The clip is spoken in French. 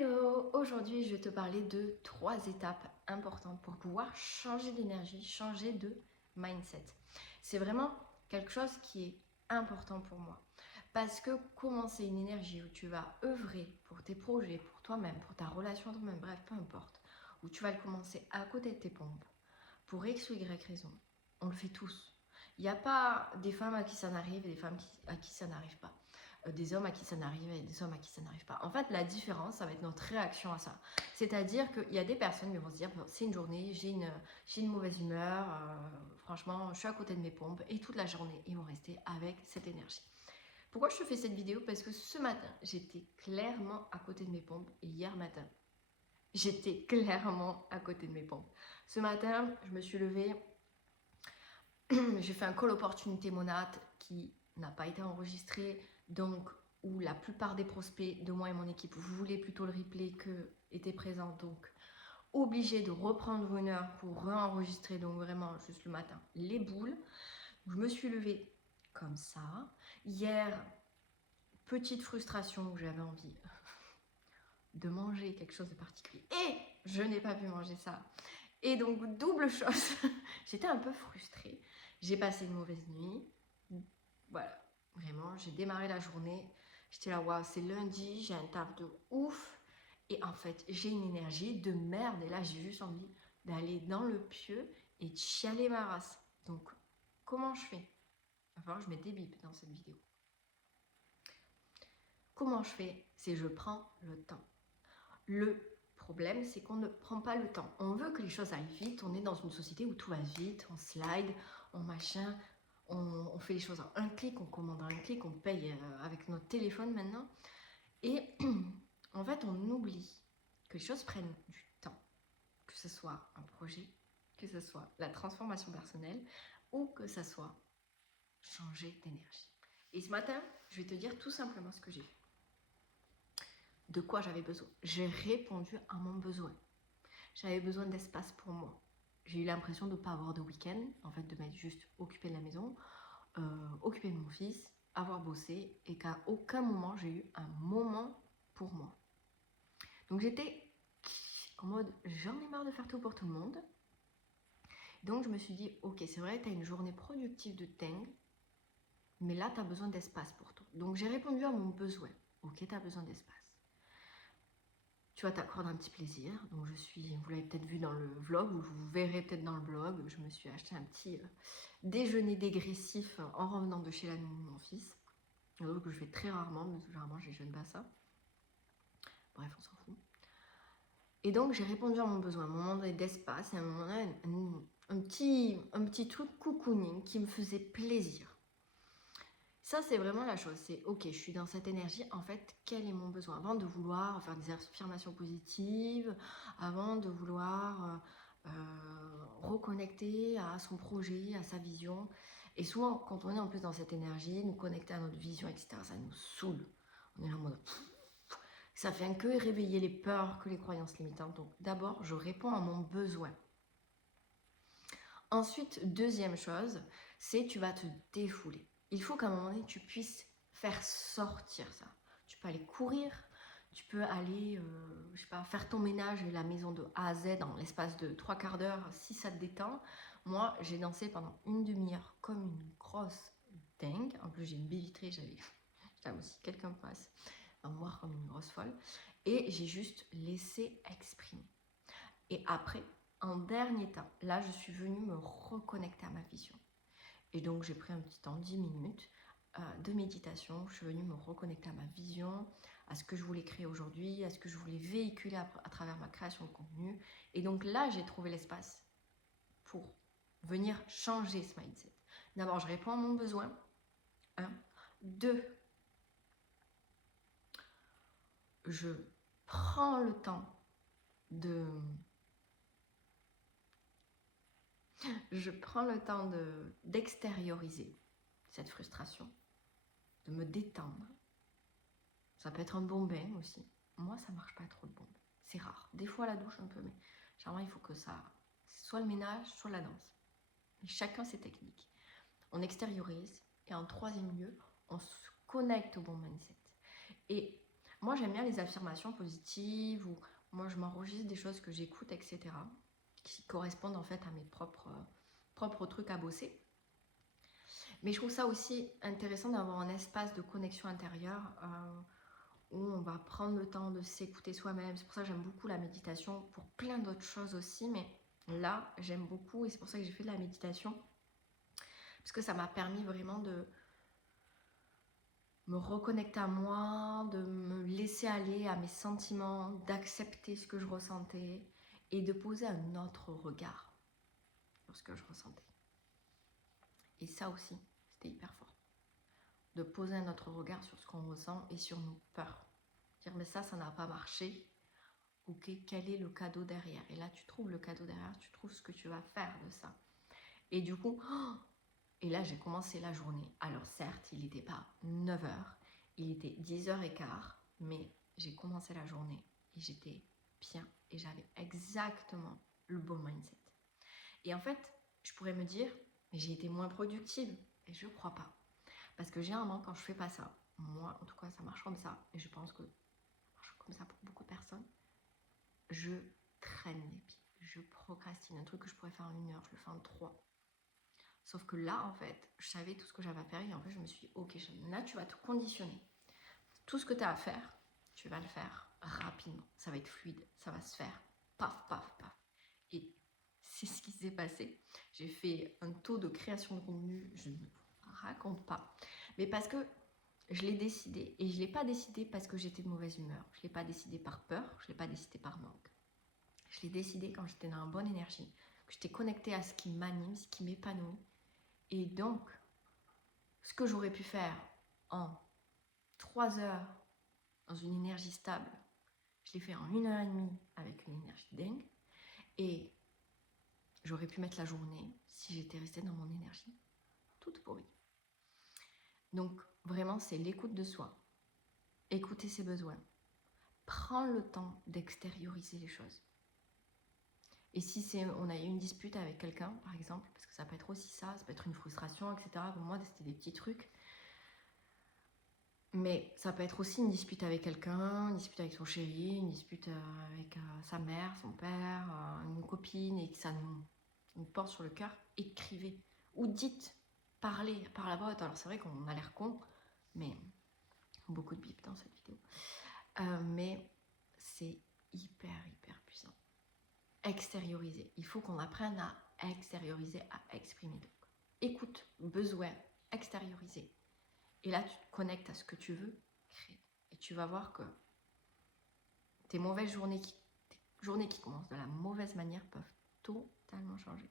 Hello! Aujourd'hui, je vais te parler de 3 étapes importantes pour pouvoir changer d'énergie, changer de mindset. C'est vraiment quelque chose qui est important pour moi. Parce que commencer une énergie où tu vas œuvrer pour tes projets, pour toi-même, pour ta relation à toi-même, bref, peu importe, où tu vas le commencer à côté de tes pompes, pour X ou Y raison, on le fait tous. Il n'y a pas des femmes à qui ça n'arrive et des femmes à qui ça n'arrive pas. Des hommes à qui ça n'arrive et des hommes à qui ça n'arrive pas. En fait, la différence, ça va être notre réaction à ça. C'est-à-dire qu'il y a des personnes qui vont se dire, bon, c'est une journée, j'ai une mauvaise humeur, franchement, je suis à côté de mes pompes, et toute la journée, ils vont rester avec cette énergie. Pourquoi je te fais cette vidéo? Parce que ce matin, j'étais clairement à côté de mes pompes, et hier matin, j'étais clairement à côté de mes pompes. Ce matin, je me suis levée, j'ai fait un call opportunité monat qui n'a pas été enregistré, donc où la plupart des prospects de moi et mon équipe voulaient plutôt le replay que étaient présents, donc obligé de reprendre une heure pour réenregistrer, donc vraiment juste le matin, les boules. Je me suis levée comme ça. Hier, petite frustration où j'avais envie de manger quelque chose de particulier et je n'ai pas pu manger ça. Et donc, double chose, j'étais un peu frustrée. J'ai passé une mauvaise nuit. Voilà, vraiment, j'ai démarré la journée. J'étais là, waouh, c'est lundi, j'ai un taf de ouf. Et en fait, j'ai une énergie de merde. Et là, j'ai juste envie d'aller dans le pieu et de chialer ma race. Donc, comment je fais? Il va falloir que je mette des bips dans cette vidéo. Comment je fais? C'est je prends le temps. Le problème, c'est qu'on ne prend pas le temps. On veut que les choses aillent vite. On est dans une société où tout va vite. On slide, on machin, on fait les choses en un clic, on commande en un clic, on paye avec notre téléphone maintenant. Et en fait, on oublie que les choses prennent du temps. Que ce soit un projet, que ce soit la transformation personnelle ou que ce soit changer d'énergie. Et ce matin, je vais te dire tout simplement ce que j'ai fait. De quoi j'avais besoin. J'ai répondu à mon besoin. J'avais besoin d'espace pour moi. J'ai eu l'impression de ne pas avoir de week-end, en fait de m'être juste occupée de la maison, occupée de mon fils, avoir bossé et qu'à aucun moment j'ai eu un moment pour moi. Donc j'étais en mode j'en ai marre de faire tout pour tout le monde. Donc je me suis dit ok, c'est vrai, tu as une journée productive de dingue, mais là tu as besoin d'espace pour toi. Donc j'ai répondu à mon besoin. Ok, tu as besoin d'espace. Tu vas t'accorder un petit plaisir. Donc vous l'avez peut-être vu dans le vlog, ou vous verrez peut-être dans le blog, je me suis acheté un petit déjeuner dégressif en revenant de chez la nounou de mon fils. Donc je fais très rarement, mais généralement je déjeune pas ça. Bref, on s'en fout. Et donc j'ai répondu à mon besoin, à un moment donné d'espace, et à un moment donné un petit truc cocooning qui me faisait plaisir. Ça, c'est vraiment la chose. C'est ok, je suis dans cette énergie. En fait, quel est mon besoin? Avant de vouloir faire des affirmations positives, avant de vouloir reconnecter à son projet, à sa vision. Et souvent, quand on est en plus dans cette énergie, nous connecter à notre vision, etc., ça nous saoule. On est là en mode. Ça fait que réveiller les peurs, que les croyances limitantes. Donc, d'abord, je réponds à mon besoin. Ensuite, deuxième chose, c'est tu vas te défouler. Il faut qu'à un moment donné, tu puisses faire sortir ça. Tu peux aller courir, tu peux aller, je sais pas, faire ton ménage et la maison de A à Z en l'espace de 3/4 d'heure si ça te détend. Moi, j'ai dansé pendant une demi-heure comme une grosse dingue. En plus, j'ai une baie vitrée, j'avais aussi quelqu'un passe, à moi comme une grosse folle. Et j'ai juste laissé exprimer. Et après, en dernier temps, là, je suis venue me reconnecter à ma vision. Et donc, j'ai pris un petit temps, 10 minutes de méditation. Je suis venue me reconnecter à ma vision, à ce que je voulais créer aujourd'hui, à ce que je voulais véhiculer à travers ma création de contenu. Et donc là, j'ai trouvé l'espace pour venir changer ce mindset. D'abord, je réponds à mon besoin. 1. 2. Je prends le temps d'extérioriser cette frustration, de me détendre. Ça peut être un bon bain aussi. Moi, ça marche pas trop le bon bain. C'est rare. Des fois, la douche un peu, mais généralement, il faut que ça soit le ménage, soit la danse. Et chacun ses techniques. On extériorise et en troisième lieu, on se connecte au bon mindset. Et Moi, j'aime bien les affirmations positives, ou moi, je m'enregistre des choses que j'écoute, etc., qui correspondent en fait à mes propres trucs à bosser. Mais je trouve ça aussi intéressant d'avoir un espace de connexion intérieure où on va prendre le temps de s'écouter soi-même. C'est pour ça que j'aime beaucoup la méditation, pour plein d'autres choses aussi, mais là, j'aime beaucoup, et c'est pour ça que j'ai fait de la méditation, parce que ça m'a permis vraiment de me reconnecter à moi, de me laisser aller à mes sentiments, d'accepter ce que je ressentais et de poser un autre regard sur ce que je ressentais. Et ça aussi, c'était hyper fort. De poser un autre regard sur ce qu'on ressent et sur nos peurs. Dire, mais ça n'a pas marché. Ok, quel est le cadeau derrière? Et là, tu trouves le cadeau derrière, tu trouves ce que tu vas faire de ça. Et du coup, et là, j'ai commencé la journée. Alors certes, il n'était pas 9 heures, il était 10h15, mais j'ai commencé la journée et j'étais bien et j'avais exactement le bon mindset. Et en fait, je pourrais me dire, mais j'ai été moins productive. Et je ne crois pas. Parce que généralement, quand je fais pas ça, moi, en tout cas, ça marche comme ça, et je pense que ça marche comme ça pour beaucoup de personnes, je traîne les pieds, je procrastine. Un truc que je pourrais faire en 1 heure, je le fais en 3. Sauf que là, en fait, je savais tout ce que j'avais à faire, et en fait, je me suis dit, ok, là, tu vas te conditionner. Tout ce que tu as à faire, tu vas le faire rapidement. Ça va être fluide, ça va se faire. Paf, paf, paf. Et c'est ce qui s'est passé. J'ai fait un taux de création de contenu, je ne raconte pas. Mais parce que je l'ai décidé, et je ne l'ai pas décidé parce que j'étais de mauvaise humeur. Je ne l'ai pas décidé par peur, je ne l'ai pas décidé par manque. Je l'ai décidé quand j'étais dans une bonne énergie, que j'étais connectée à ce qui m'anime, ce qui m'épanouit. Et donc, ce que j'aurais pu faire en 3 heures dans une énergie stable, je l'ai fait en 1 heure et demie avec une énergie dingue. Et j'aurais pu mettre la journée si j'étais restée dans mon énergie toute pourrie. Donc, vraiment, c'est l'écoute de soi. Écouter ses besoins. Prends le temps d'extérioriser les choses. Et si on a eu une dispute avec quelqu'un, par exemple, parce que ça peut être aussi ça peut être une frustration, etc. Pour moi, c'était des petits trucs. Mais ça peut être aussi une dispute avec quelqu'un, une dispute avec son chéri, une dispute avec sa mère, son père, une copine, et que ça nous porte sur le cœur. Écrivez. Ou dites, parlez par la voix. Alors c'est vrai qu'on a l'air con, mais beaucoup de bip dans cette vidéo. Mais c'est hyper puissant. Extérioriser. Il faut qu'on apprenne à extérioriser, à exprimer. Donc, écoute, besoin, extérioriser. Et là, tu te connectes à ce que tu veux créer. Et tu vas voir que tes journées qui commencent de la mauvaise manière peuvent totalement changer.